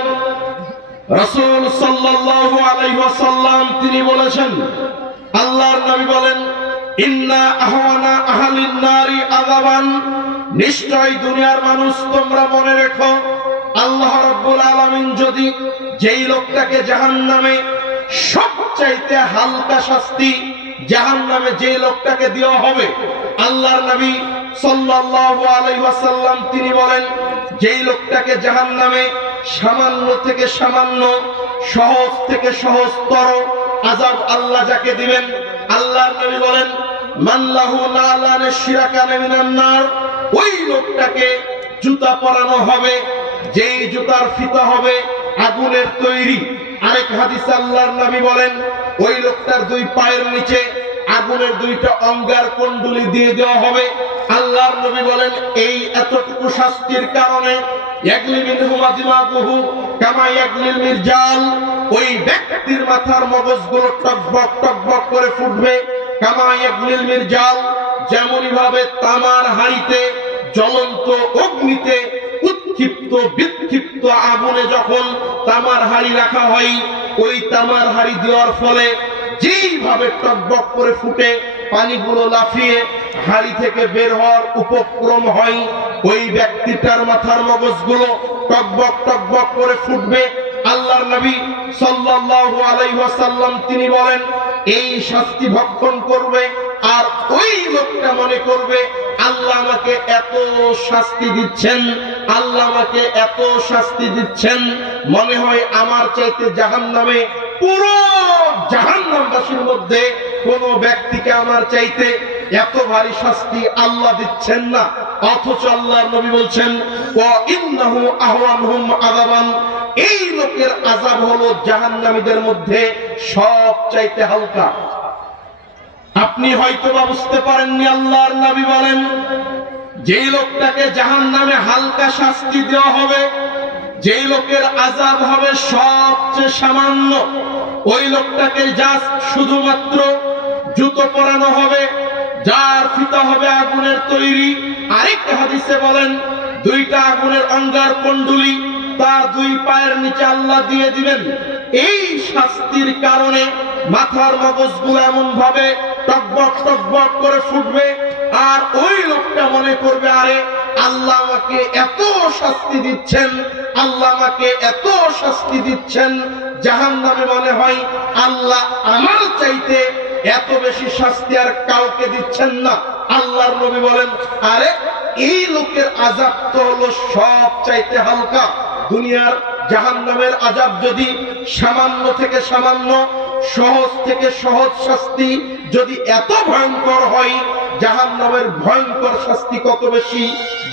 রাসূল সাল্লাল্লাহু আলাইহি ওয়াসাল্লাম তিনি বলেছেন, আল্লাহর নবী বলেন, ইন্না আহওয়ানা আহলিন নারি আযাবান, নিশ্চয় দুনিয়ার মানুষ তোমরা মনে রেখো, আল্লাহ রাব্বুল আলামিন যদি যেই লোকটাকে জাহান্নামে সবচাইতে হালকা শাস্তি জাহান্নামে যেই লোকটাকে দেওয়া হবে, আল্লাহর নবী সাল্লাল্লাহু আলাইহি ওয়াসাল্লাম তিনি বলেন, যেই লোকটাকে জাহান্নামে সামান্য থেকে সামান্য, সহজ থেকে সহজতর আযাব আল্লাহ যাকে দিবেন, আল্লাহর নবী বলেন, মান লাহু নালানে শিরাকানে মিনান নার, ওই লোকটাকে জুতা পরানো হবে, যেই জুতার ফিতা হবে আগুনের তৈরি। আরেক হাদিসে আল্লাহর নবী বলেন, ওই লোকটার দুই পায়ের নিচে আগুনের দুইটা অঙ্গার কুণ্ডলী দিয়ে দেওয়া হবে। আল্লাহর নবী বলেন এই এতটুকু শাস্তির কারণে ইয়াগলি মিনহুমা দিমাগুহু কামা ইয়াগলিল মিরজাল, ওই ব্যক্তির মাথার মগজগুলো টকবক টকবক করে ফুটবে। কামা ইয়াগলিল মিরজাল, যেমনই ভাবে তামার হাঁড়িতে জ্বলন্ত অগ্নিতে উৎক্ষিপ্ত বিক্ষিপ্ত আগুনে যখন তামার হাঁড়ি রাখা হয়, ওই তামার হাঁড়ি দেওয়ার ফলে যেইভাবে টকবক করে ফুটে পানিগুলো লাফিয়ে হাঁড়ি থেকে বের হওয়ার উপক্রম হয়, ওই ব্যক্তিটার মাথার মগজগুলো টকবক টকবক করে ফুটবে। আল্লাহর নবী সাল্লাল্লাহু আলাইহি ওয়াসাল্লাম তিনি বলেন এই শাস্তি ভক্ষণ করবে আর ওই লোকটা মনে করবে আল্লাহ আমাকে এত শাস্তি দিচ্ছেন, আল্লাহ আমাকে এত শাস্তি দিচ্ছেন, মনে হয় আমার চাইতে জাহান্নামে পুরো জাহান্নামবাসীর মধ্যে কোন ব্যক্তিকে আমার চাইতে এত ভারী শাস্তি আল্লাহ দিচ্ছেন না। অথচ আল্লাহর নবী বলছেন ওয়া ইন্নাহু আহওয়ানহুম আযাবান, এই লোকের আযাব হলো জাহান্নামীদের মধ্যে সবচাইতে হালকা। আপনি হয়তো বা বুঝতে পারেননি, আল্লাহর নবী বলেন যেই লোকটাকে জাহান্নামে হালকা শাস্তি দেওয়া হবে, যেই লোকের আযাব হবে সবচেয়ে সামান্য, ওই লোকটাকে জাস্ট শুধুমাত্র জুতো পরানো হবে, যার ফিতা হবে আগুনের তৈরি। আরেকটা হাদিসে বলেন দুইটা আগুনের অঙ্গার কুণ্ডলী তার দুই পায়ের নিচে আল্লাহ দিয়ে দিবেন। এই শাস্তির কারণে মাথার মগজগুলো এমন ভাবে টকবক টকবক করে ফুটবে আর ওই লোকটা মনে করবে আরে আল্লাহ আমাকে এত শাস্তি দিচ্ছেন, আল্লাহ আমাকে এত শাস্তি দিচ্ছেন, জাহান্নামে মনে হয় আল্লাহ আমার চাইতে এত বেশি শাস্তি আর কাউকে দিচ্ছেন না। আল্লাহর নবী বলেন আরে এই লোকের আযাব তো হলো সব চাইতে হালকা। দুনিয়ার জাহান্নামের আযাব যদি সামান্য থেকে সামান্য, সহজ থেকে সহজ শাস্তি যদি এত ভয়ঙ্কর হয়, জাহান্নামের ভয়ঙ্কর শাস্তি কত বেশি,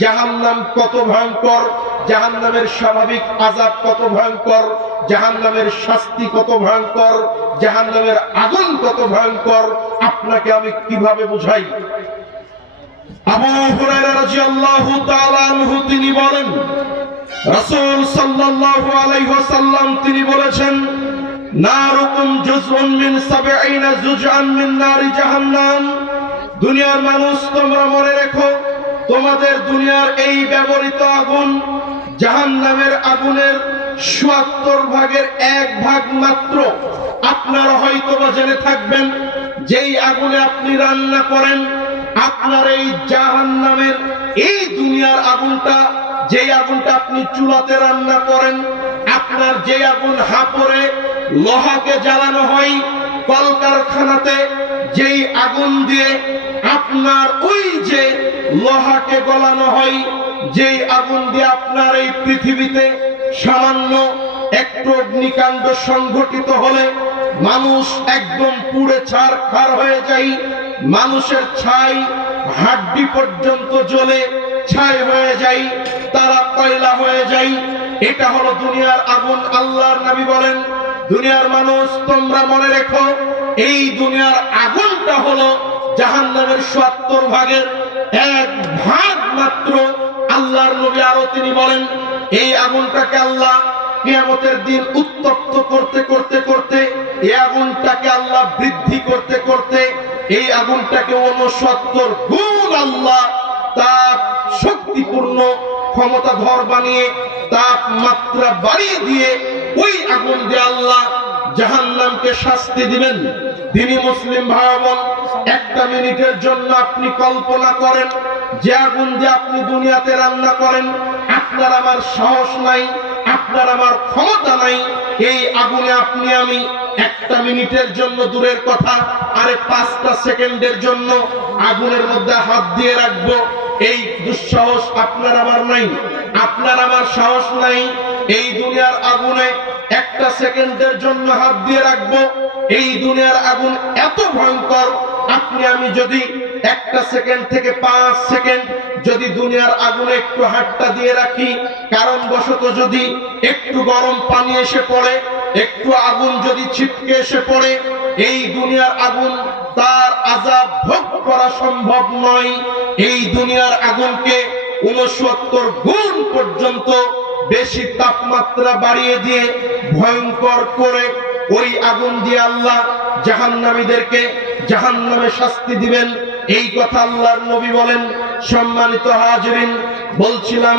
জাহান্নাম কত ভয়ঙ্কর, জাহান্নামের স্বাভাবিক আযাব কত ভয়ঙ্কর, জাহান্নামের শাস্তি কত ভয়ঙ্কর, জাহান্নামের আগুন কত ভয়ঙ্কর, আপনাকে আমি কিভাবে বুঝাই। আবু হুরায়রা রাদিয়াল্লাহু তাআলা আনহু তিনি বলেন রাসূল সাল্লাল্লাহু আলাইহি ওয়াসাল্লাম তিনি বলেছেন নারুকুম জুজউন মিন 70 জুজআন মিন নারি জাহান্নাম, দুনিয়ার মানুষ তোমরা মনে রেখো তোমাদের দুনিয়ার এই ব্যবহৃত আগুন জাহান্নামের আগুনের ৭৭ ভাগের ১ ভাগ মাত্র। আপনারা হয়তোবা জেনে থাকবেন যেই আগুনে আপনি রান্না করেন, আপনার এই জাহান্নামের এই দুনিয়ার আগুনটা, যেই আগুনটা আপনি চুলাতে রান্না করেন, আপনার যে আগুন হাপড়ে লোহাকে জ্বালানো হয়, কলকারখানাতে যেই আগুন দিয়ে আপনার ওই যে লোহাকে গলানো হয়, যেই আগুন দিয়ে আপনার এই পৃথিবীতে সামান্য একটু অগ্নিকাণ্ড সংঘটিত হলে মানুষ একদম পুড়ে ছারখার হয়ে যায়, মানুষের ছাই হাড্ডি পর্যন্ত জ্বলে ছাই হয়ে যায়, তারা কয়লা হয়ে যায়। এটা হলো দুনিয়ার আগুন। আল্লাহর নবী বলেন দুনিয়ার মানুষ তোমরা মনে রেখো এই দুনিয়ার আগুনটা হলো জাহান্নামের ৭৭ ভাগের ১ ভাগ মাত্র। আল্লাহর নবী আরো তিনি বলেন এই আগুনটাকে আল্লাহ কিয়ামতের দিন উত্তপ্ত করতে করতে করতে, এই আগুনটাকে আল্লাহ বৃদ্ধি করতে করতে, এই আগুনটাকে ৬৯ গুণ আল্লাহ তাপ শক্তিপূর্ণ ক্ষমতাধর বানিয়ে তাপমাত্রা বাড়িয়ে দিয়ে ওই আগুন দিয়ে আল্লাহ জাহান্নামকে শাস্তি দিবেন। তিনি মুসলিম ভাই বোন, একটা মিনিটের জন্য আপনি কল্পনা করেন যে আগুন দিয়ে আপনি দুনিয়াতে রান্না করেন, আপনার আমার সাহস নাই, আপনার আমার ক্ষমতা নাই, এই আগুনে আপনি আমি একটা মিনিটের জন্য দূরের কথা, আরে ৫টা সেকেন্ডের জন্য আগুনের মধ্যে হাত দিয়ে রাখবো, এই দুঃসাহস আপনার আমার নাই, আপনার আমার সাহস নাই। এই দুনিয়ার আগুনে একটা সেকেন্ডের জন্য হাত দিয়ে রাখবো, এই দুনিয়ার আগুন এত ভয়ঙ্কর, আপনি আমি যদি একটা সেকেন্ড থেকে ৫ সেকেন্ড যদি দুনিয়ার আগুনে একটু হাতটা দিয়ে রাখি, কারণ বশত যদি একটু গরম পানি এসে পড়ে, একটু আগুন যদি ছিটকে এসে পড়ে, এই দুনিয়ার আগুন তার আযাব ভোগ করা সম্ভব নয়। এই দুনিয়ার আগুনকে 69 গুণ পর্যন্ত বেশি তাপমাত্রা বাড়িয়ে দিয়ে ভয়ঙ্কর করে ওই আগুন দিয়ে আল্লাহ জাহান্নামীদেরকে জাহান্নামে শাস্তি দিবেন। এই কথা আল্লাহর নবী বলেন। সম্মানিত হাজিরিন, বলছিলাম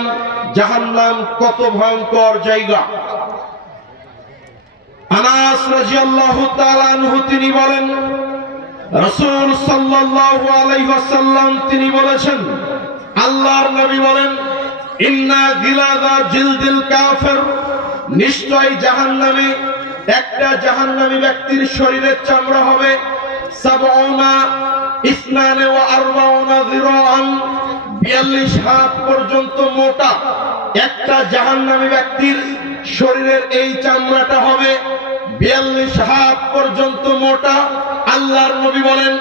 জাহান্নাম কত ভয়ঙ্কর জায়গা। আনাস রাদিয়াল্লাহু তাআলা আনহু তিনি বলেন, রাসূল সাল্লাল্লাহু আলাইহি ওয়াসাল্লাম তিনি বলেছেন, আল্লাহর নবী বলেন, ইন্না গিলাযা জিলদিল কাফির, নিশ্চয় জাহান্নামে একটা জাহান্নামী ব্যক্তির শরীরের চামড়া হবে 42 যিরাআন, 42 হাত পর্যন্ত মোটা। একটা জাহান্নামী ব্যক্তির শরীরের এই চামড়াটা হবে 42 হাত পর্যন্ত মোটা। আল্লাহর নবী বলেন,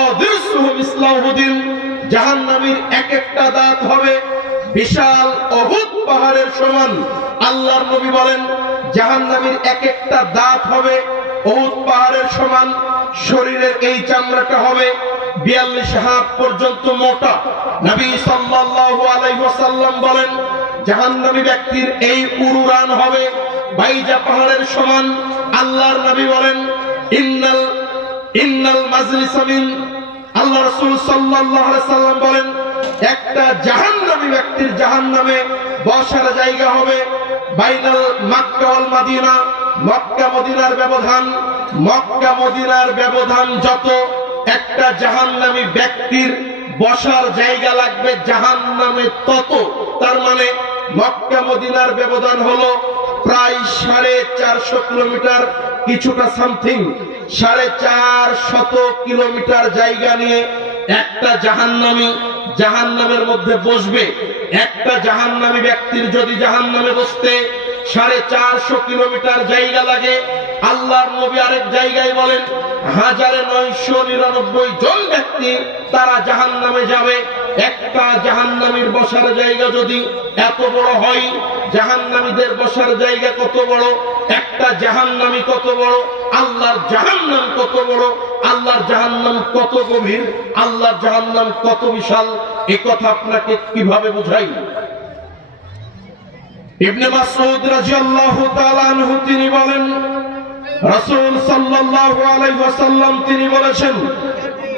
আদিরসুহু মিসলাহুদিন, জাহান্নামীর এক একটা দাঁত হবে বিশাল উহুদ পাহাড়ের সমান। আল্লাহর নবী বলেন, জাহান্নামীর এক একটা দাঁত হবে উহুদ পাহাড়ের সমান। শরীরের এই চামড়াটা হবে 42 হাত পর্যন্ত মোটা। নবী সাল্লাল্লাহু আলাইহি ওয়াসাল্লাম বলেন, জাহান্নামী ব্যক্তির এই উরুরান হবে বাইজা পাহাড়ের সমান। আল্লাহর নবী বলেন, ইন্নাল মাজলিসা মিন, আল্লাহ রাসূল সাল্লাল্লাহু আলাইহি ওয়াসাল্লাম বলেন, একটা জাহান্নামী ব্যক্তির জাহান্নামে বসার জায়গা হবে বাইনাল মক্কা ওয়াল মদিনা, মক্কা মদিনার ব্যবধান। মক্কা মদিনার ব্যবধান যত, একটা জাহান্নামী ব্যক্তির বসার জায়গা লাগবে জাহান্নামে তত। তার মানে মক্কা মদিনার ব্যবধান হলো প্রায় 450 কিলোমিটার, কিছুটা সামথিং 450 কিলোমিটার জায়গা নিয়ে একটা জাহান্নামী জাহান্নামের মধ্যে বসবে। একটা জাহান্নামী ব্যক্তির যদি জাহান্নামে বসতে 450 কিলোমিটার জায়গা লাগে, আল্লাহর নবী আরেক জায়গায় বলেন 1999 জন ব্যক্তি তারা জাহান্নামে যাবে। একটা জাহান্নামীর বসার জায়গা যদি এত বড় হয়, জাহান্নামীদের বসার জায়গা কত বড়, একটা জাহান্নামী কত বড়, আল্লাহর জাহান্নাম কত বড়, আল্লাহর জাহান্নাম কত গভীর, আল্লাহর জাহান্নাম কত বিশাল, এই কথা আপনাকে কিভাবে বুঝাই? ইবনে মাসউদ রাদিয়াল্লাহু তাআলা আনহু তিনি বলেন, রাসূল সাল্লাল্লাহু আলাইহি ওয়াসাল্লাম তিনি বলেছেন,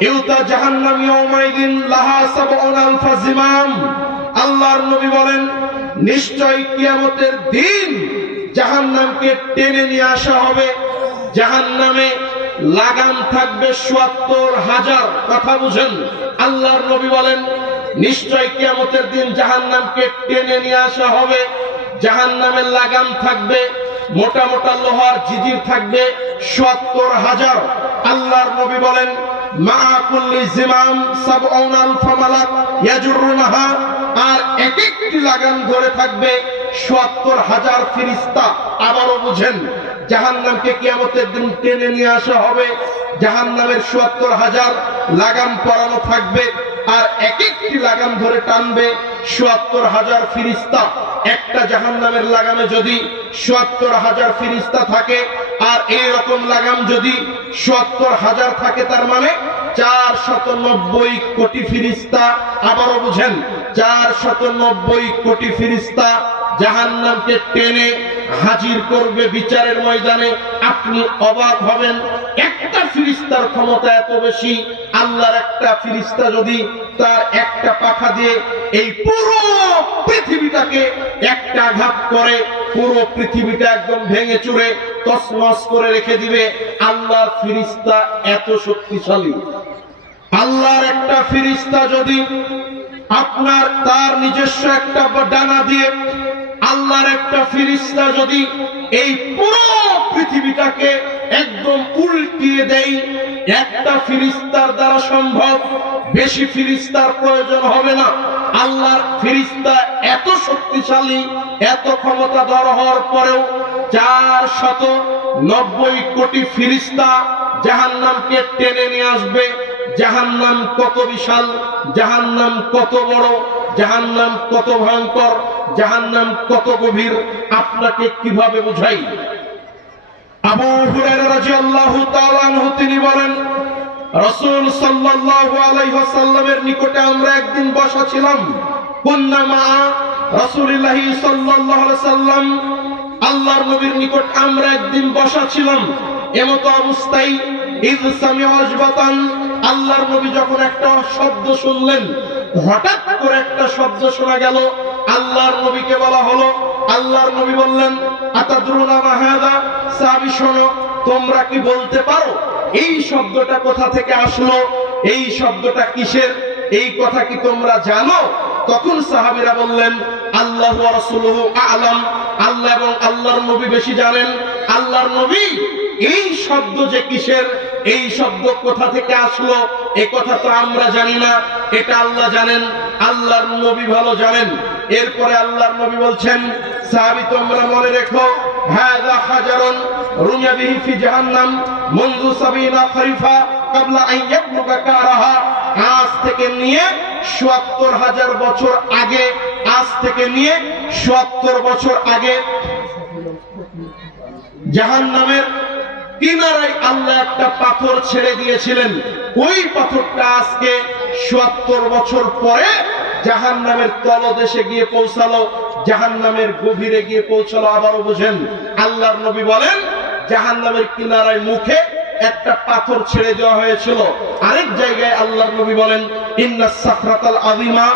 ইউতা জাহান্নাম ইয়াউমাইদিন লাহা 70,000 জিমাম। আল্লাহর নবী বলেন, নিশ্চয় কিয়ামতের দিন জাহান্নামকে টেনে নিয়ে আসা হবে। জাহান্নামে লাগাম থাকবে ৭০,০০০। কথা বুঝেন? আল্লাহর নবী বলেন, নিশ্চয় কিয়ামতের দিন জাহান্নামকে টেনে নিয়ে আসা হবে। জাহান্নামের লাগাম থাকবে, মোটা মোটা লোহার জিজির থাকবে ৭০,০০০। আল্লাহর নবী বলেন, মা কুল্লি জিমাম ৭০,০০০ মালাক ইয়াজুরুনাহা, আর এক একটি লাগাম ধরে থাকবে ৭০,০০০ ফেরেশতা। আবারও বুঝেন, জাহান্নামকে কিয়ামতের দিন টেনে নিয়ে আসা হবে, জাহান্নামের ৭০,০০০ লাগাম পরানো থাকবে, আর এক একটি লাগাম ধরে টানবে ৭০,০০০ ফেরেশতা। একটা জাহান্নামের লাগামে যদি ৭০,০০০ ফেরেশতা থাকে, আর এই রকম লাগাম যদি ৭০,০০০ থাকে, তার মানে ৪৯০ কোটি ফেরেশতা। আবারও বুঝেন, ৪৯০ কোটি ফেরেশতা জাহান্নামকে টেনে হাজির করবে বিচারের ময়দানে। আপনি অবাক হবেন, একটা ফেরেশতার ক্ষমতা এত বেশি। আল্লাহর একটা ফেরেশতা যদি তার একটা পাখা দিয়ে এই পুরো পৃথিবীটাকে একটা আঘাত করে, পুরো পৃথিবীটা একদম ভেঙে চুরে তছনছ করে রেখে দিবে। আল্লাহর ফেরেশতা এত শক্তিশালী। আল্লাহর একটা ফেরেশতা যদি আপনার তার নিজস্ব একটা ডানা দিয়ে, আল্লাহর একটা ফেরেশতা যদি এই পুরো পৃথিবীটাকে একদম উল্টিয়ে দেয়, একটা ফেরেশতার দ্বারা সম্ভব, বেশি ফেরেশতার প্রয়োজন হবে না। আল্লাহর ফেরেশতা এত শক্তিশালী, এত ক্ষমতাধর হওয়ার পরেও ৪৯০ কোটি ফেরেশতা জাহান্নামকে টেনে নিয়ে আসবে। জাহান্নাম কত বিশাল, জাহান্নাম কত বড়, জাহান্নাম কত ভয়ঙ্কর, জাহান্নাম কত গভীর, আপনাকে কিভাবে বুঝাই? আবু হুরায়রা রাদিয়াল্লাহু তাআলা আনহু তিনি বলেন, রাসূল সাল্লাল্লাহু আলাইহি ওয়াসাল্লামের নিকটে আমরা একদিন বসা ছিলাম। কুন্না মা রাসূলিল্লাহ সাল্লাল্লাহু আলাইহি ওয়াসাল্লাম, আল্লাহর নবীর নিকট আমরা একদিন বসা ছিলাম। এমত অবস্থায় ইয সামি'ু আজবাতান, আল্লাহর নবী যখন একটা শব্দ শুনলেন, হঠাৎ করে একটা শব্দ শোনা গেল। আল্লাহর নবীকে বলা হলো, আল্লাহর নবী বললেন, আতাদরুনা মা হাযা, সাহাবী শোনো, তোমরা কি বলতে পারো এই শব্দটা কোথা থেকে আসলো, এই শব্দটা কিসের, এই কথা কি তোমরা জানো? তখন সাহাবীরা বললেন, আল্লাহু ওয়া রাসূলুহু আ'লাম, আল্লাহ এবং আল্লাহর নবী বেশি জানেন। আল্লাহর নবী এই শব্দ যে কিসের, এই শব্দ কোথা থেকে আসলো, এই কথা তো আমরা জানি না, এটা আল্লাহ জানেন, আল্লাহর নবী ভালো জানেন। এরপরে আল্লাহর নবী বলছেন, সাহাবী তোমরা মনে রেখো, হাযা হাজারুন রুমিয়া বিহি ফি জাহান্নাম মুনযু ৭০ খরিফা ক্বাবলা আন ইয়াবলুগা কারাহা, আজ থেকে নিয়ে ৭০,০০০ বছর আগে, আজ থেকে নিয়ে ৭০ বছর আগে জাহান্নামের কিনারায় আল্লাহ একটা পাথর ছেড়ে দিয়েছিলেন। ওই পাথরটা আজকে ৭০ বছর পরে জাহান্নামের তলদেশে গিয়ে পৌঁছালো, জাহান্নামের গভীরে গিয়ে পৌঁছালো। আবারও বুঝেন, আল্লাহর নবী বলেন জাহান্নামের কিনারায় মুখে একটা পাথর ছেড়ে দেওয়া হয়েছিল। আরেক জায়গায় আল্লাহর নবী বলেন, ইন্নাস সাখরাতাল আযীমা,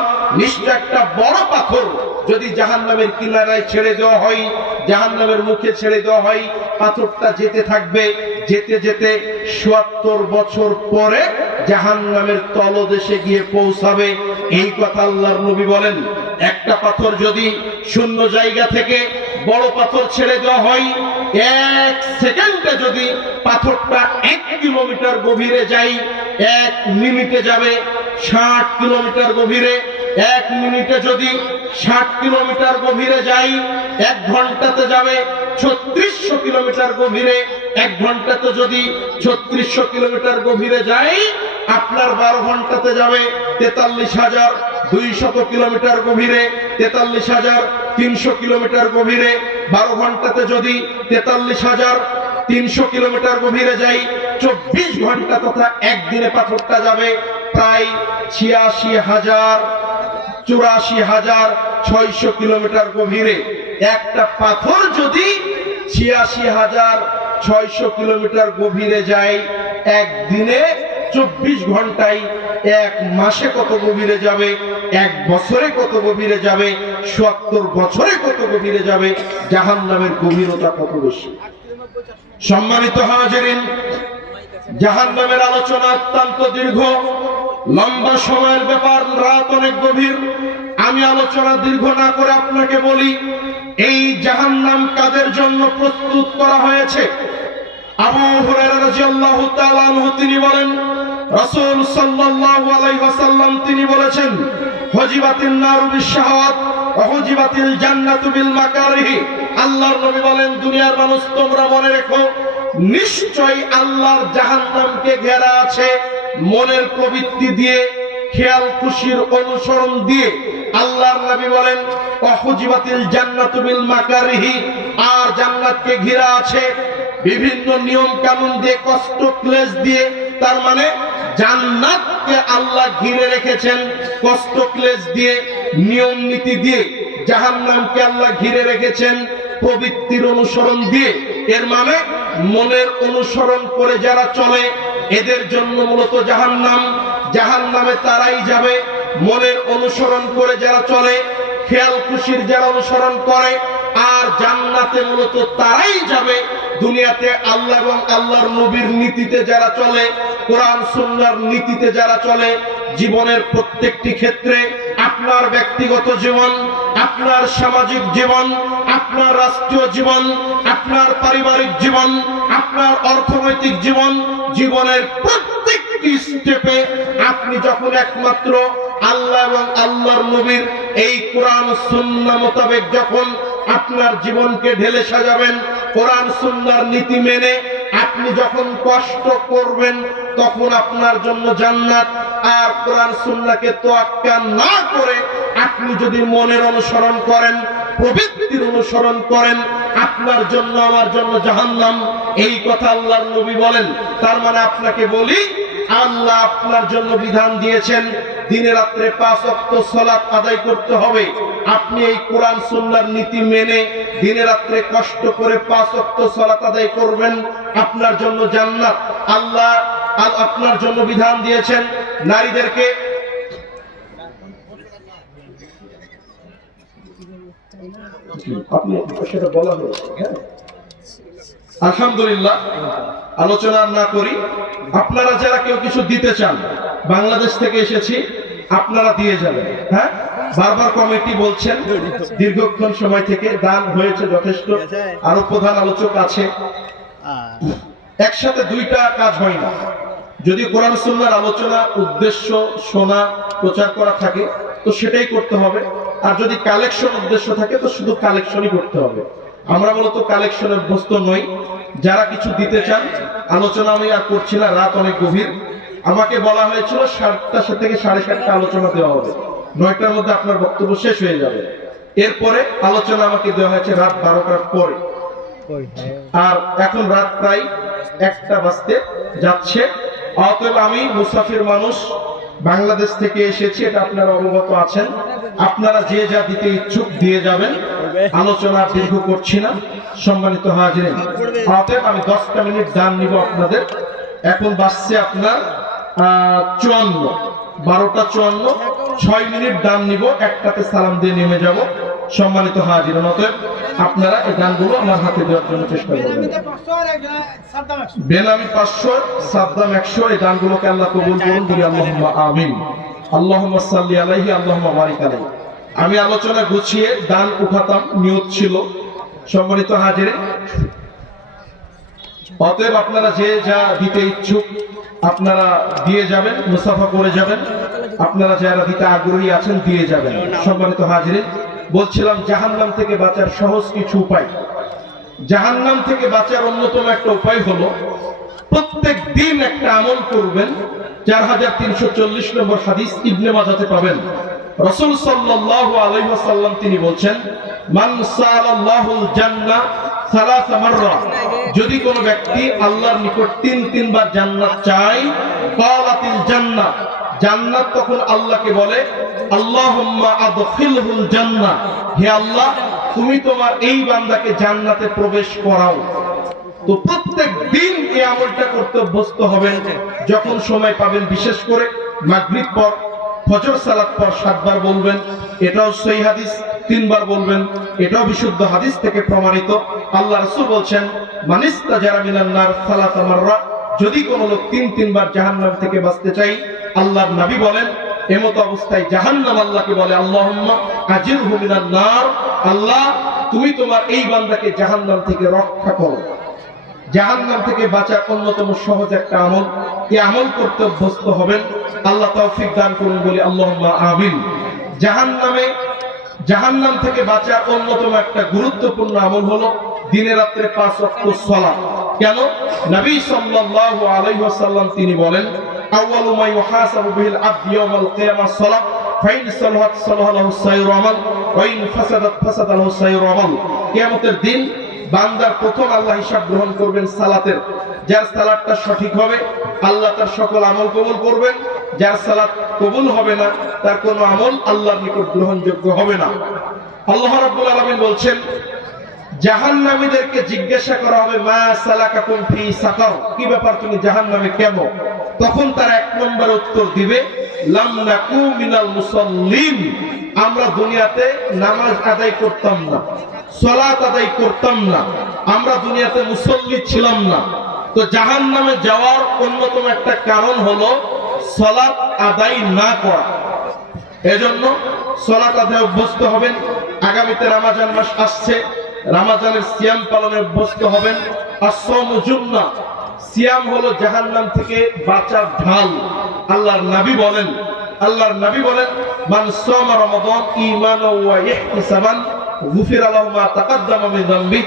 নিশ্চয় একটা বড় পাথর যদি জাহান্নামের কিনারায় ছেড়ে দেওয়া হয়, জাহান্নামের মুখে ছেড়ে দেওয়া হয়, পাথরটা যেতে থাকবে, যেতে যেতে ৭০ বছর পরে জাহান্নামের তলদেশে গিয়ে পৌঁছাবে। এই কথা আল্লাহর নবী বলেন। একটা পাথর যদি শূন্য জায়গা থেকে বড় পাথর ছেড়ে দেওয়া হয়, ১ সেকেন্ডে যদি পাথরটা ১ কিলোমিটার গভীরে যায়, ১ মিনিটে যাবে ৬০ কিলোমিটার গভীরে। ১ মিনিটে যদি ৬০ কিলোমিটার গভীরে যাই, ১ ঘন্টাতে যাবে ৩৬০০ কিলোমিটার গভীরে। ১ ঘন্টাতে যদি ৩৬০০ কিলোমিটার গভীরে যাই, আপনার ১২ ঘন্টাতে যাবে ৪৩,২০০ কিলোমিটার গভীরে, ৪৩,৩০০ কিলোমিটার গভীরে। ১২ ঘন্টাতে যদি ৪৩,৩০০ কিলোমিটার গভীরে যাই, ২৪ ঘন্টা তথা একদিনে পাথরটা যাবে প্রায় ৮৬,০০০ কিলোমিটার গভীরে। একটা পাথর যদি ৮৬,৬০০ কিলোমিটার গভীরে যায় একদিনে, ২৪ ঘন্টায়, ১ মাসে কত গভীরে যাবে, ১ বছরে কত গভীরে যাবে, ৭০ বছরে কত গভীরে যাবে, জাহান্নামের গভীরতা কত বেশি। সম্মানিত হাজিরিন, জাহান্নামের আলোচনা অত্যন্ত দীর্ঘ, লম্বা সময়ের ব্যাপার, রাত অনেক গভীর। আমি আলোচনা দীর্ঘ না করে আপনাকে বলি, এই জাহান্নাম কাদের জন্য প্রস্তুত করা হয়েছে। আবু হুরায়রা রাদিয়াল্লাহু তাআলা আনহু তিনি বলেন, রাসূল সাল্লাল্লাহু আলাইহি ওয়াসাল্লাম তিনি বলেছেন, হুজিবাতিন নারু বিশ-শাহাওয়াত ওয়া হুজিবাতিল জান্নাতু বিল মাকারিহি। আল্লাহর নবী বলেন, দুনিয়ার মানুষ তোমরা মনে রেখো, নিশ্চয়ই আল্লাহর জাহান্নামকে ঘেরা আছে মনের প্রবৃত্তি দিয়ে, খেয়াল খুশির অনুসরণ দিয়ে। আল্লাহর নবী বলেন, ওয়া হুজিবাতিল জান্নাতু বিল মাকারিহি, আর জান্নাতকে ঘেরা আছে বিভিন্ন নিয়ম কানুন দিয়ে, কষ্ট ক্লেশ দিয়ে। তার মানে জান্নাতকে আল্লাহ ঘিরে রেখেছেন কষ্ট ক্লেশ দিয়ে, নিয়ম নীতি দিয়ে। জাহান্নামকে আল্লাহ ঘিরে রেখেছেন প্রবৃত্তির অনুসরণ দিয়ে। এর মানে মনের অনুসরণ করে যারা চলে, এদের জন্য মূলত জাহান্নাম। জাহান্নামে তারাই যাবে মনের অনুসরণ করে যারা চলে, খেয়াল খুশির যারা অনুসরণ করে। আর জান্নাতে মূলত তারাই যাবে দুনিয়াতে আল্লাহ এবং আল্লাহর নবীর নীতিতে যারা চলে, কোরআন সুন্নাহর নীতিতে যারা চলে। জীবনের প্রত্যেকটি ক্ষেত্রে, আপনার ব্যক্তিগত জীবন, আপনার সামাজিক জীবন, আপনার রাষ্ট্রীয় জীবন, আপনার পারিবারিক জীবন, আপনার অর্থনৈতিক জীবন, জীবনের প্রত্যেকটি স্টেপে আপনি যখন একমাত্র আল্লাহ এবং আল্লাহর নবীর এই কোরআন সুন্নাহ মোতাবেক যখন আপনার জীবনকে ঢেলে সাজাবেন, কোরআন সুন্নাহর নীতি মেনে আপনি যখন কষ্ট করবেন, তখন আপনার জন্য জান্নাত। আর কোরআন সুন্নাহকে তোয়াক্কা না করে আপনি যদি মনের অনুসরণ করেন, প্রবৃত্তির অনুসরণ করেন, আপনার জন্য আমার জন্য জাহান্নাম, এই কথা আল্লাহর নবী বলেন। তার মানে আপনাকে বলি, আল্লাহ আপনার জন্য বিধান দিয়েছেন দিনে রাত্রে 5 ওয়াক্ত সালাত আদায় করতে হবে। আপনি এই কোরআন সুন্নাহর নীতি মেনে দিনে রাত্রে কষ্ট করে 5 ওয়াক্ত সালাত আদায় করবেন, আপনার জন্য জান্নাত। আল্লাহ আপনার জন্য বিধান দিয়েছেন নারীদেরকে সেটা বলা হয়েছে। আলহামদুলিল্লাহ, আলোচনা না করি। আপনারা যারা কেউ কিছু দিতে চান, বাংলাদেশ থেকে এসেছি, আপনারা দিয়ে যাবেন। হ্যাঁ, বারবার কমিটি বলছেন, দীর্ঘক্ষণ সময় থেকে দান হয়েছে যথেষ্ট, আরো প্রধান আলোচক আছে। একসাথে দুইটা কাজ হয় না। যদি কোরআন সুন্নাহর আলোচনা উদ্দেশ্য শোনা প্রচার করা থাকে তো সেটাই করতে হবে, আর যদি কালেকশন উদ্দেশ্য থাকে তো শুধু কালেকশনই করতে হবে। আমরা মূলত কালেকশনের অভ্যস্ত নই। যারা কিছু দিতে চান, আলোচনা আমি আর করছি না, রাত অনেক গভীর। আমাকে বলা হয়েছিল 7টা থেকে 7:30 আলোচনা দেওয়া হবে, 9টার মধ্যে আপনার বক্তব্য শেষ হয়ে যাবে। এরপরে আলোচনা আমাকে দেওয়া হয়েছে রাত 12টার পরে, আর এখন রাত প্রায় 1টা বাজতে যাচ্ছে। অতএব আমি মুসাফির মানুষ, বাংলাদেশ থেকে এসেছি, এটা আপনারা অবগত আছেন। আপনারা যে যা দিতে ইচ্ছুক দিয়ে যাবেন, আলোচনা দীর্ঘ করছি না। সম্মানিত হাজিরিন, অতএব আমি 10টা মিনিট দান নিব আপনাদের। এখন বাজছে আপনার 54, 12টা 54, 6 মিনিট দান নিব, 1টাতে সালাম দিয়ে নেমে যাব। সম্মানিত হাজিরিন, অতএব আপনারা এই দানগুলো আমার হাতে দেওয়ার জন্য চেষ্টা করবেন। বেনামি 500, সাদ্দাম 100, এই দানগুলোকে আল্লাহ কবুল করুন, বলি আল্লাহুম্মা আমিন। আল্লাহুম্মা সাল্লি আলাইহি, আল্লাহুম্মা বারিক আলাইহি। আমি আলোচনা গুছিয়ে দান উঠাতাম, নিয়ত ছিল। সম্মানিত হাজিরিন, অতএব আপনারা যে যা দিতে ইচ্ছুক আপনারা দিয়ে যাবেন, মুসাফা করে যাবেন। আপনারা যারা দিতে আগ্রহী আছেন দিয়ে যাবেন। সম্মানিত হাজিরিন, বলছিলাম জাহান্নাম থেকে বাঁচার সহজ কিছু উপায়। জাহান্নাম থেকে বাঁচার অন্যতম একটা উপায় হলো প্রত্যেক দিন একটা আমল করবেন। 4340 নম্বর হাদিস ইবনে মাজাতে পাবেন। রাসূল সাল্লাল্লাহু আলাইহি ওয়াসাল্লাম তিনি বলছেন, মান সাআলাল্লাহুল জান্নাহ সালাসা মাররা, যদি কোনো ব্যক্তি আল্লাহর নিকট 3 বার জান্নাত চায়, ক্বালাতিল জান্নাহ, জান্নাত তখন আল্লাহকে বলে, আল্লাহুম্মা আদখিলহুল জান্নাহ, হে আল্লাহ তুমি তোমার এই বান্দাকে জান্নাতে প্রবেশ করাও। তো প্রত্যেক দিন এই আমলটা করতে অভ্যস্ত হবেন। যখন সময় পাবেন, বিশেষ করে মাগরিব পর, ফজর সালাত পর 7 বার বলবেন, এটাও সহিহ হাদিস। 3 বার বলবেন, এটাও বিশুদ্ধ হাদিস থেকে প্রমাণিত। আল্লাহ রাসূল বলছেন, মানিস্তাজারা মিনান নার সালাসা মাররা, যদি কোন লোক 3 বার জাহান্নাম থেকে বাঁচতে চাই, আল্লাহর নবী বলেন এমত অবস্থায় জাহান্নাম আল্লাহকে বলে, আল্লাহুম্মা আজিরহু মিনান নার, আল্লাহ তুমি তোমার এই বান্দাকে জাহান্নাম থেকে রক্ষা করো। জাহান্নাম থেকে বাঁচার অন্যতম সহজ একটা আমল, এই আমল করতে অভ্যস্ত হবেন। আল্লাহ তৌফিক দান করুন, বলি আল্লাহুম্মা আমিন। জাহান্নাম থেকে বাঁচার অন্যতম একটা গুরুত্বপূর্ণ আমল হলো দিনে রাত্রে 5 ওয়াক্ত সালাত। কেন? নবী সাল্লাল্লাহু আলাইহি ওয়াসাল্লাম তিনি বলেন, আউয়ালু মা ইউহাসাবু বিহিল আবদু ইয়াওমাল কিয়ামাহ সালাত, ফাইন সালাত সালাহু সাইরু আমাল, ওয়া ইন ফাসাদাত ফাসাদাহু সাইরু আমাল। কিয়ামতের দিন বান্দার প্রথম আল্লাহ হিসাব গ্রহণ করবেন সালাতের। যার সালাতটা সঠিক হবে আল্লাহ তার সকল আমল কবুল করবেন, যার সালাত কবুল হবে না তার কোনো আমল আল্লাহর নিকট গ্রহণযোগ্য হবে না। আল্লাহ রাব্বুল আলামিন বলছেন, জাহান্নামীদেরকে জিজ্ঞাসা করা হবে, মা সালাকাকুম ফি সাকার, কি ব্যাপার তুমি জাহান্নামে কেন? তখন তার 1 নম্বর উত্তর দিবে, লাম নাকু মিনাল মুসাল্লিন, আমরা দুনিয়াতে নামাজ আদায় করতাম না, সালাত আদায় করতাম না, আমরা দুনিয়াতে মুসল্লি ছিলাম না। তো জাহান্নামে যাওয়ার অন্যতম একটা কারণ হলো সালাত আদায় না করা। এজন্য সালাত আদায় অভ্যস্ত হবেন। আগামীতে রমজান মাস আসছে, রমজানের সিয়াম পালনে অভ্যস্ত হবেন। as-সাওমু জুন্নাহ, সিয়াম হলো জাহান্নাম থেকে বাঁচার ঢাল। আল্লাহর নবী বলেন, মান সামা রমাদান ঈমানান ওয়া ইহতিসাবান গুফিরা লাহু মা তাকাদ্দামা মিন যামবি,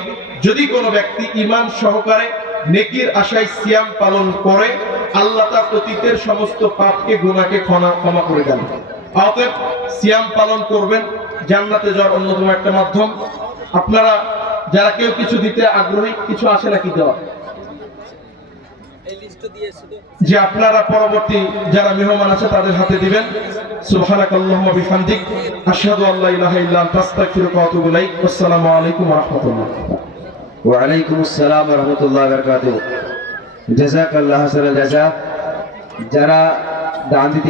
যদি কোনো ব্যক্তি ঈমান সহকারে নেকির আশায় সিয়াম পালন করে, আল্লাহ তার অতীতের সমস্ত পাপকে গুনাহকে ক্ষমা করে দেন। অতএব সিয়াম পালন করবেন, জান্নাতে যাওয়ার অন্যতম একটা মাধ্যম। আপনারা যারা কেউ কিছু দিতে আগ্রহী, কিছু আসে নাকি দেওয়া? যে আপনারা পরবর্তী যারা মেহমান আছে তাদের হাতে দিবেন। সুবহানাকাল্লাহুম্মা বিহামদিক আশহাদু আল্লা ইলাহা ইল্লা আনতা আস্তাগফিরুকা ওয়া আতুবু ইলাইক। আসসালামু আলাইকুম ওয়া রাহমাতুল্লাহ। ওয়া আলাইকুমুস সালাম ওয়া রাহমাতুল্লাহি ওয়া বারাকাতুহু। জাযাকাল্লাহু খাইরাল জাযা। যারা দান দিতে